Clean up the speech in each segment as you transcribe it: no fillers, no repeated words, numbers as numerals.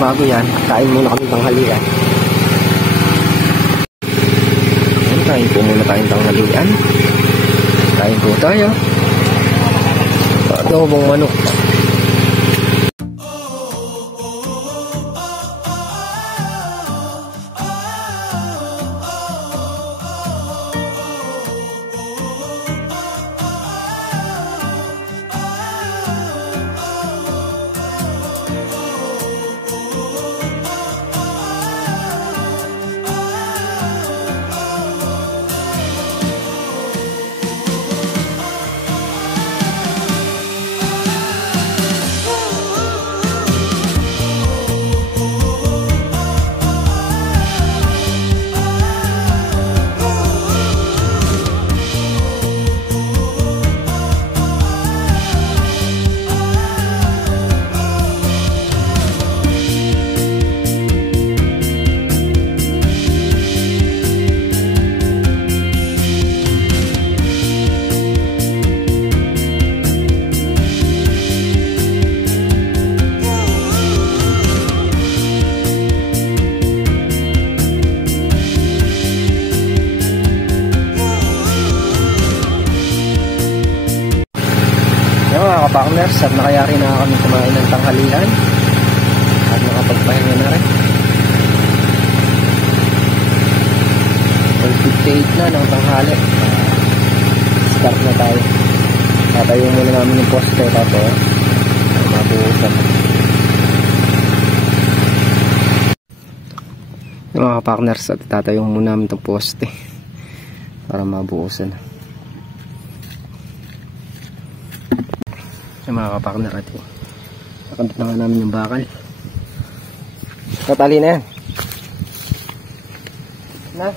bago yan, kain muna kami tanghalian. Kain po muna tayong tanghalian. Kain po tayo. Adobong manok. Mga kapakners, at nakayari na kami kumain ng tanghalian at nakapagpahinga na rin. 12:58 na ng tanghali. Start na tayo. Tatayo muna namin yung poste tapos mabuhusan. Mga kapakners, at tatayo muna namin itong poste para mabuhusan. Mga kapakner, at nakandot na nga namin yung bakal. Tatali na yan na.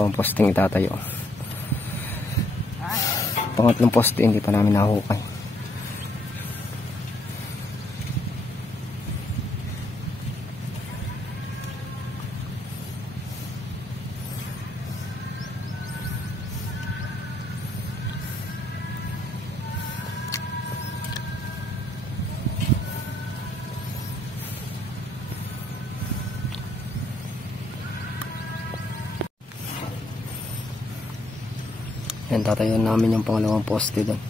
pangalawang posting itatayo. Pangatlong poste hindi pa namin nahukay. Yan, tatayuan namin yung pangalawang poste doon.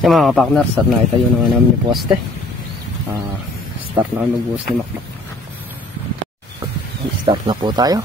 So mga partners, at nakitayo na nga namin yung poste. Start na kayo magbuhos ni Makmak. Start na po tayo.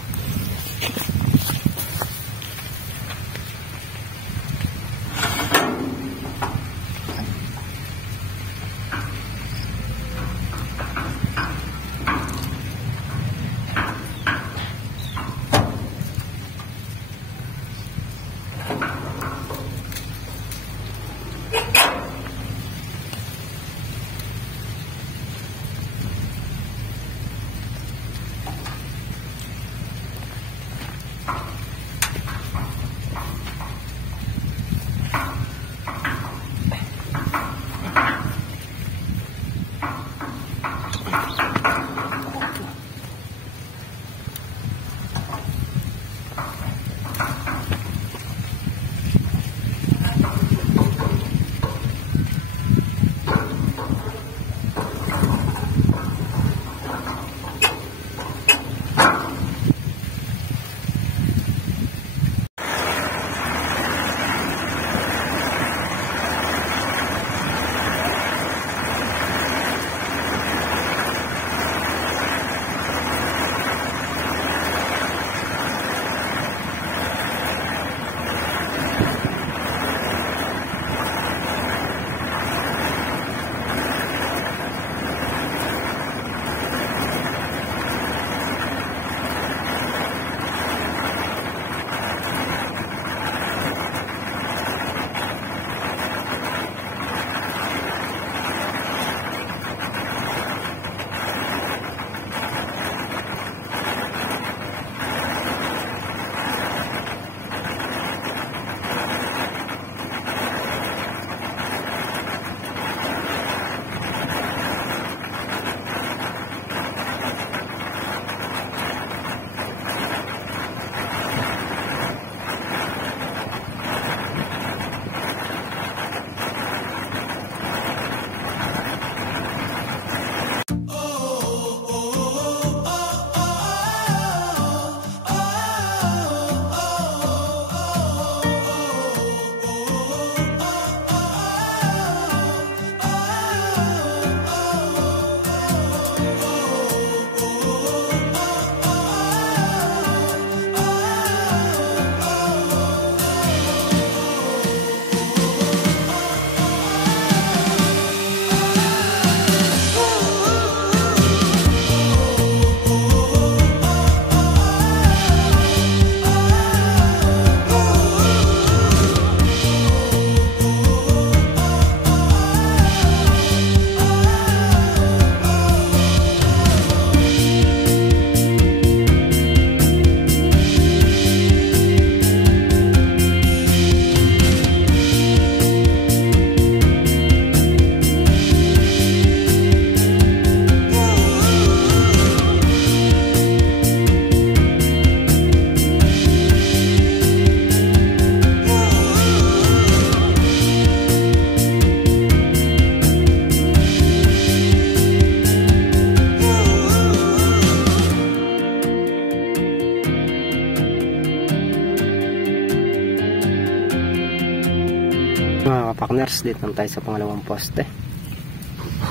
partners, dito lang tayo sa pangalawang poste.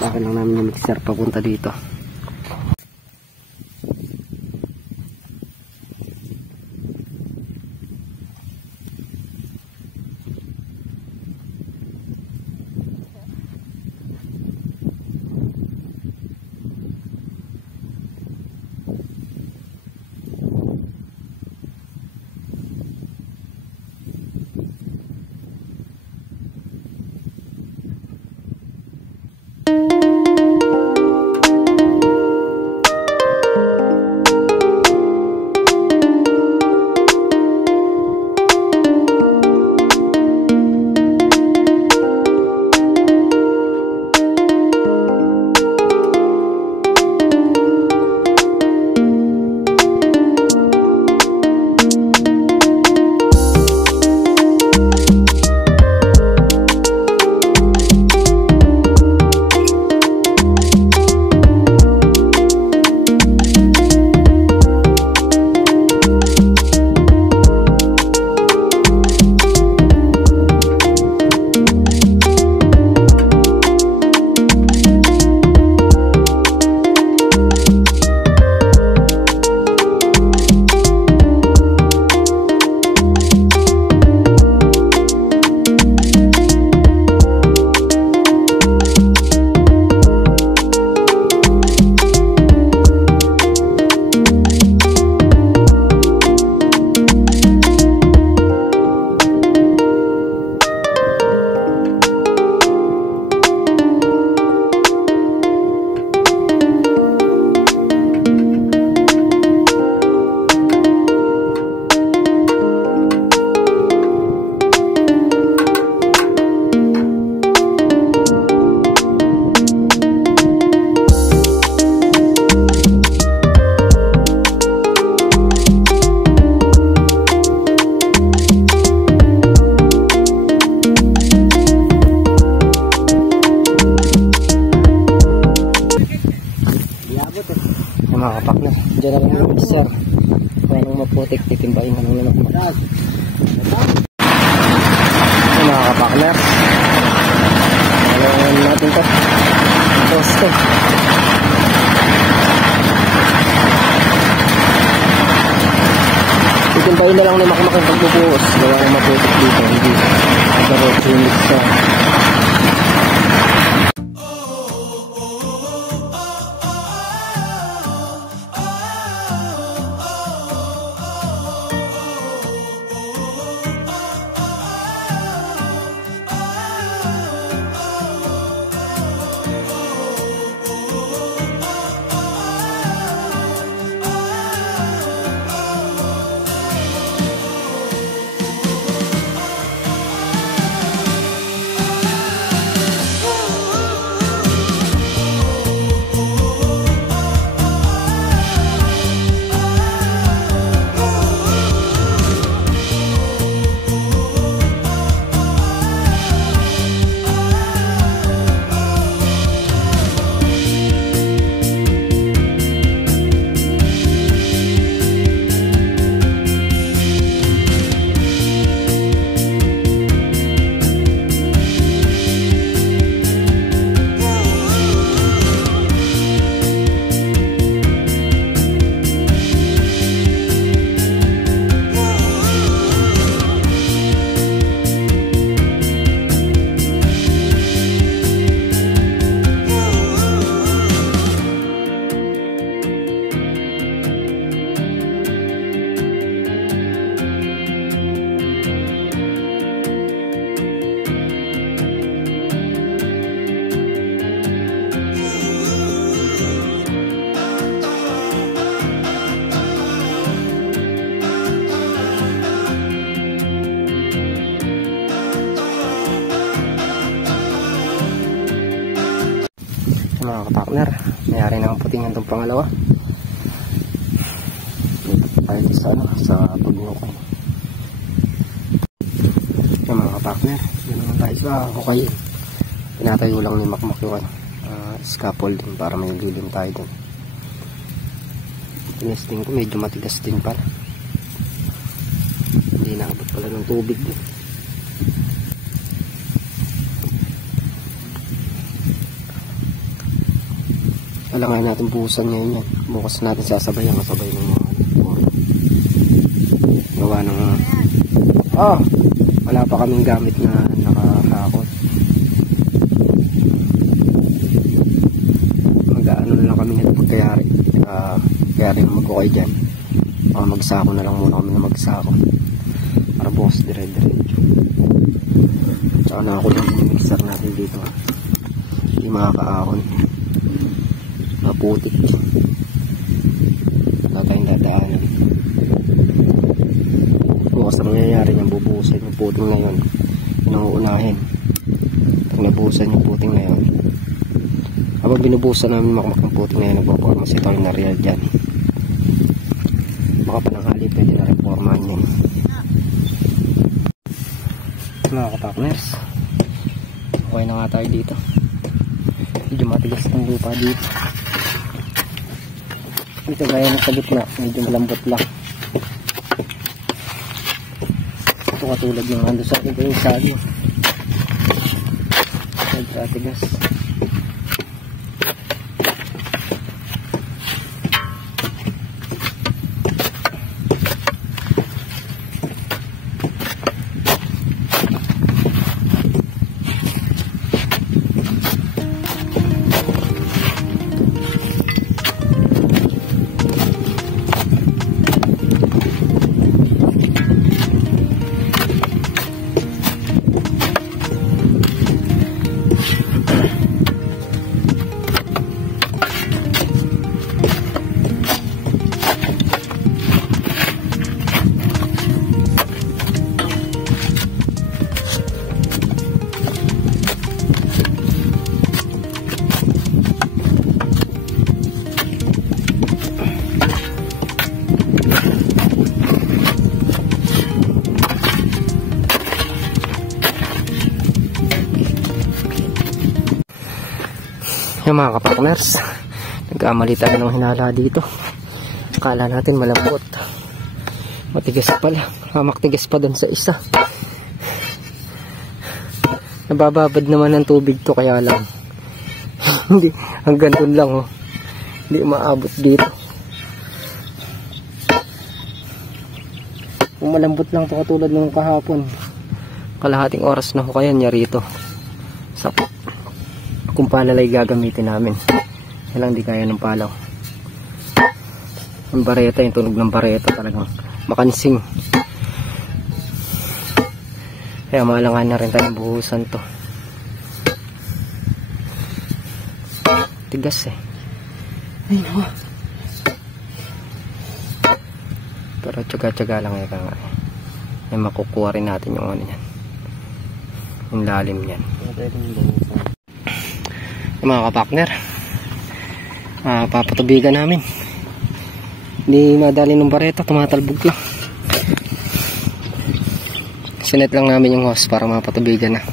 Bakit lang namin yung mixer papunta dito. Mga kapakner, dyan na lang yung mixer. Kaya nung maputik, titimbahin na lang naman. Mga kapakner, alayan natin ito. Poste. Titimbahin na lang ni Makmak yung pagbubuhos. Kaya nung maputik dito, hindi nagkaroon yung mixer. Mga kapakner, mayari na ang putingan itong pangalawa. Dito tayo sa pagbuhukay. Mga kapakner, yun naman tayo sa hukayin. Pinatayo lang ni Makmak yung scaffolding para may lilim tayo dun. Tinesting ko, medyo matigas din pala. Hindi nakabot pala ng tubig dun. Alangan natin buhusan ngayon yan. Bukas natin sasabayan, kasabay ng mga gawa ng wala pa kaming gamit na nakahakot. Mag-ano na lang kami nito pagkayari. Kaya rin magkukay dyan. Magsako na lang muna kami na magsako para bukas dire-diretso. Tsaka na ako lang yung mixer natin dito. Hindi makakaahon, maputik, wala tayong dadaanan. Bukas na nangyayari niyang bubuhusan yung puting na yun, yun ang uunahin. Pag nabuhusan yung puting na yun, habang binubuhusan namin makmak ng puting na yun, nagpaporma si tayo na real dyan. Baka pananghali pwede na reformahan yun. Mga kapartners, okay na nga tayo dito. Medyo matigas ng lupa dito. Dito gaya ng sa gitna, medyo malambot lang. Ito katulad ng ando sa akin yung saging. Medyo matigas. Yung mga kapartners, nagkamali tayo ng hinala dito. Akala natin malambot, matigas pala. Maktigas pa doon sa isa. Nabababad naman ang tubig to, kaya lang hindi, hanggang doon lang hindi maabot dito. Kung malambot lang to katulad ng kahapon, kalahating oras na ho kaya niya rito. Sapot. Kung palalay gagamitin namin, lang di kaya ng palaw. Ang bareta, yung tunog ng bareta talagang makansing. Kaya malangan na rin tayong buhusan to. Tigas ay nawa. Pero tsaga-tsaga lang nga. Ay makukuha rin natin yung ano yan, yung lalim yan. Mga kapartner, papatubigan namin. Hindi madali ng bareta, tumatalbog lang. Sinet lang namin yung hose para mapatubigan na.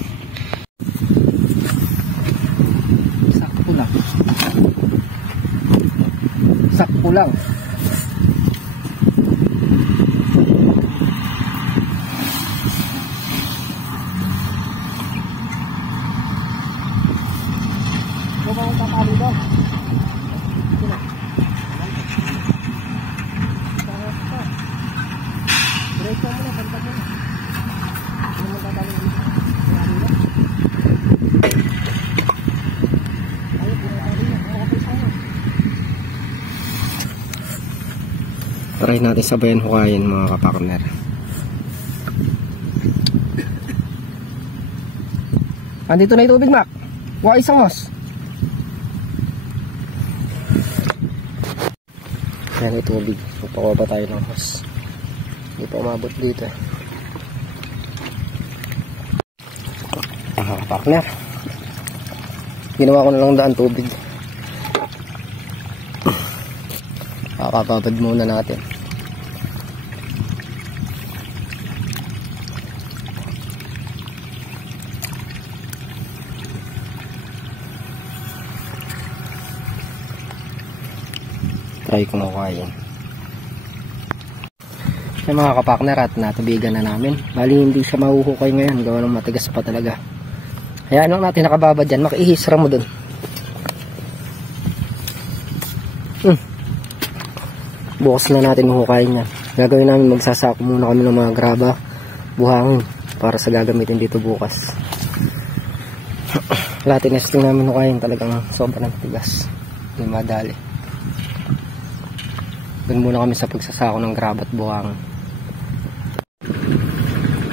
Sakto lang. Sakto lang. Try natin sabayan hukayin mga kapartner. Andito na yung tubig, Mac. Huwag isang mos. Yan yung tubig. Magpakuha ba tayo ng hose? Hindi pa umabot dito. Mga kapartner, ginawa ko na lang daan tubig. Kakababad muna natin. Try kong hukayin. Yung mga kapakner, at natubigan na namin. Bali hindi siya mahuhukay ngayon, gawa ng matigas pa talaga. Hayaan lang natin nakababa dyan. Makihisra mo dun. bukas na natin huhukayin yan. Gagawin namin, magsasako muna kami ng mga graba, buhangin, para sa gagamitin dito bukas. Lahat tinesting namin hukayin, talagang sobrang tigas, hindi madali. Doon muna kami sa pagsasako ng graba at buhangin.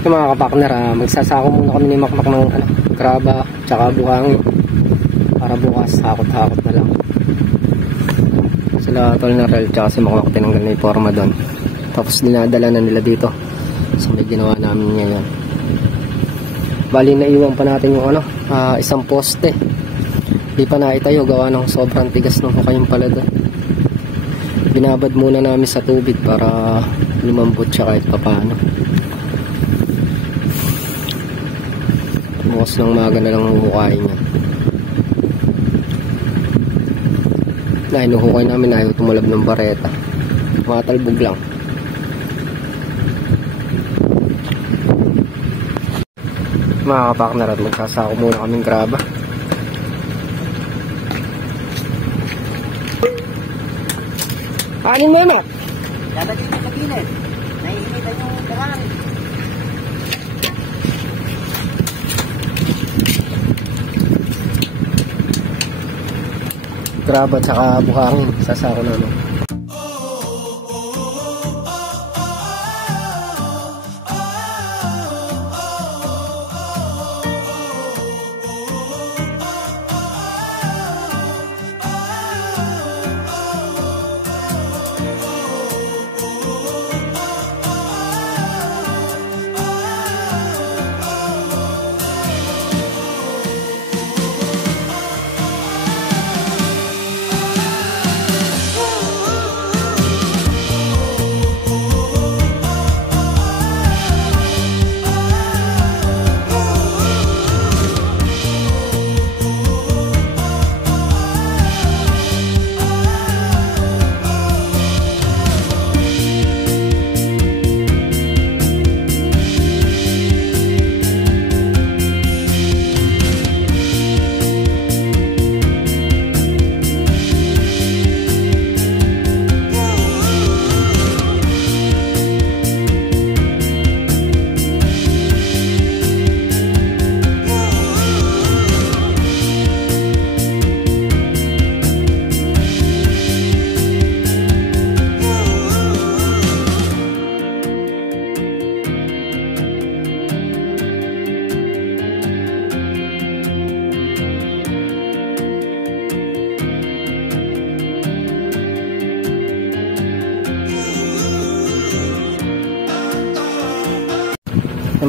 Yung mga kapakner, magsasako muna kami ni Makmak ng graba tsaka buhangin para bukas hakot-hakot na lang. Sila Tol Narel tsaka si Makmak tinanggal na yung forma doon, tapos dinadala na nila dito. So may ginawa namin ngayon. Bali naiwan pa natin yung isang poste, di pa naitayo gawa ng sobrang tigas ng hukayin pala doon. Binabad muna namin sa tubig para lumambot siya kahit papaano. Bukas ng umaga na lang huhukayin niya. Na hinuhukay namin, ayaw tumalab ng bareta, matalbog lang. Mga kapakner, at magsasako muna kaming graba. Kanin mo na! Dadagin mo sa gilid. Naiinitan yung karang. Graba at saka buhangin, sasako namin.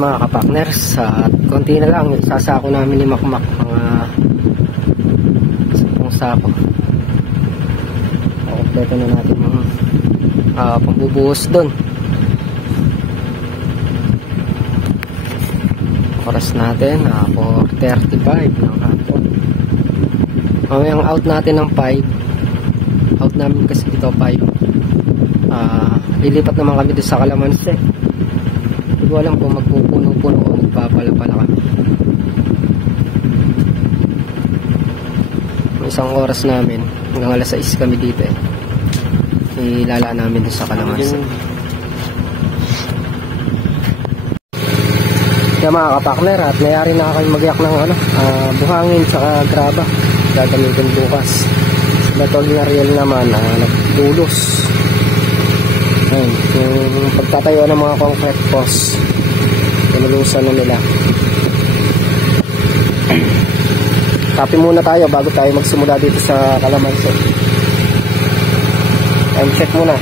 Mga kapakners, at konti na lang sasako namin ni Makmak, mga 10 sako. Kompleto na natin mga pambubuhos doon. Oras natin 4:35 ng hapon. Mamayang out natin ng 5. Out namin kasi dito 5. Lilipat naman kami doon sa Kalamansi. Hindi ko alam kung magpupuno-puno o magpapala-pala kami. May isang oras namin, hanggang alas 6 kami dito ilalaan namin doon sa Kalamansi. Kaya mga kapakner, at nayari na kami magyak ng buhangin saka graba, gagamitin bukas. Sila Tol Narel naman nagdulos. Ayun, yung pagtatayo ng mga concrete post, tinulusan na nila. Copy muna tayo bago tayo magsimula dito sa Kalamansi. Time check muna.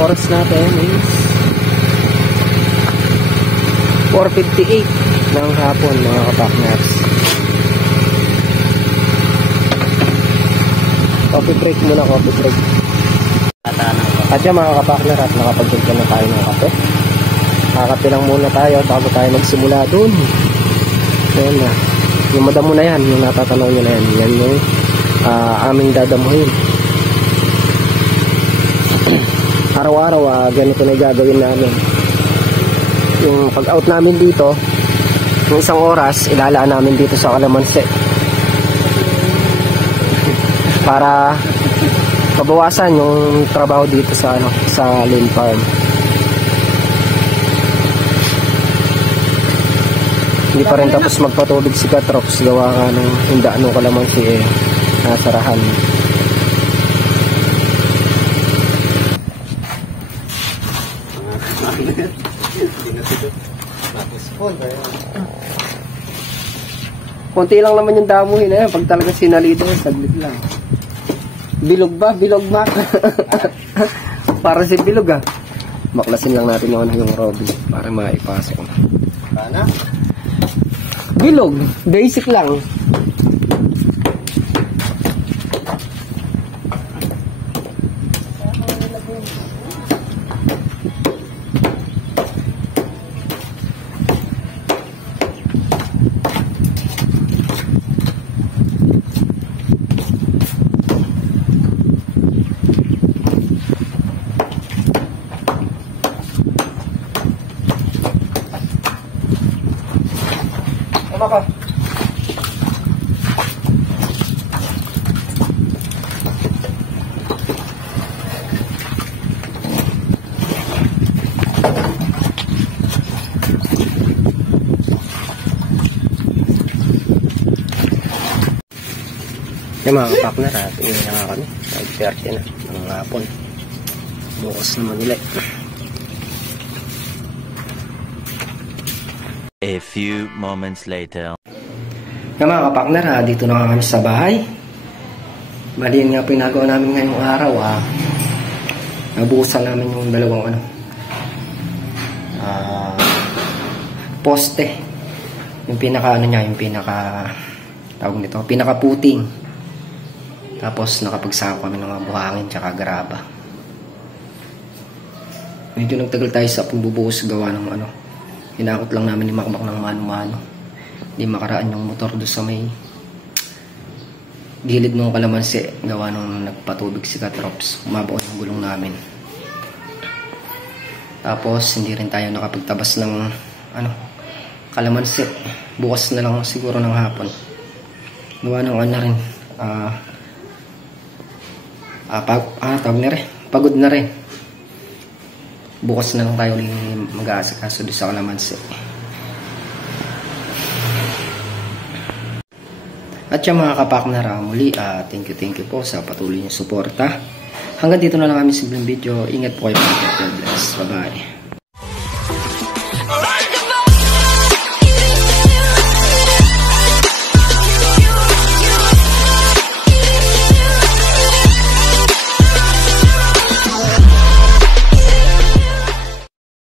Oras natin is 4:58 ng hapon, mga kapakners. Coffee break muna, coffee break. At yan mga kapakner, at nakapag-drink na tayo ng kape. Kakape lang muna tayo bago tayo magsimula dun. Ayan na. Yung madamo na yan, yung natatanaw nyo na yan. Yan yung aming dadamuhin. Araw-araw, ganito na gagawin namin. Yung pag-out namin dito, yung isang oras, ilalaan namin dito sa Kalamansi. para mabawasan yung trabaho dito sa sa lane farm. Hindi pa rin tapos magpatubig si Katrops, gawa nga ng hindaan ng kalamansi nasarahan. Konti lang naman yung damuhin pag talaga sinalito, saglit lang. Bilog ba? Bilog mak. Para si bilog Baklasin lang natin yung Robin para maipasok na. Sana? Bilog, basic lang. Tama ka. Yung mga kapakner tingin na nga kami 5:30 na ng hapon. Bukas naman ulit. A few moments later. Yung mga kapakner dito na kami sa bahay. Bali yun nga pinagawa namin ngayong araw nabuhusan namin yung dalawang poste. Yung pinaka yung pinaka tawag nito, pinaka puting. Tapos nakapagsako kami ng mga buhangin tsaka graba. Medyo nagtagal tayo sa pagbubuhos gawa ng hinakot lang namin ni Makmak ng mano-mano. Hindi makaraan yung motor doon sa may gilid ng kalamansi gawa nung nagpatubig si Katrops. Umabaw yung gulong namin. Tapos hindi rin tayo nakapagtabas ng kalamansi. Bukas na lang siguro ng hapon. Gawa ng rin. Tawag na rin. Pagod na rin. Bukas na lang tayo mag-aasikaso doon sa kalamansi. At yung mga kapakner muli, thank you po sa patuloy niyong suporta. Hanggang dito na lang kami simpleng video. Ingat po kayo. God bless. Bye bye.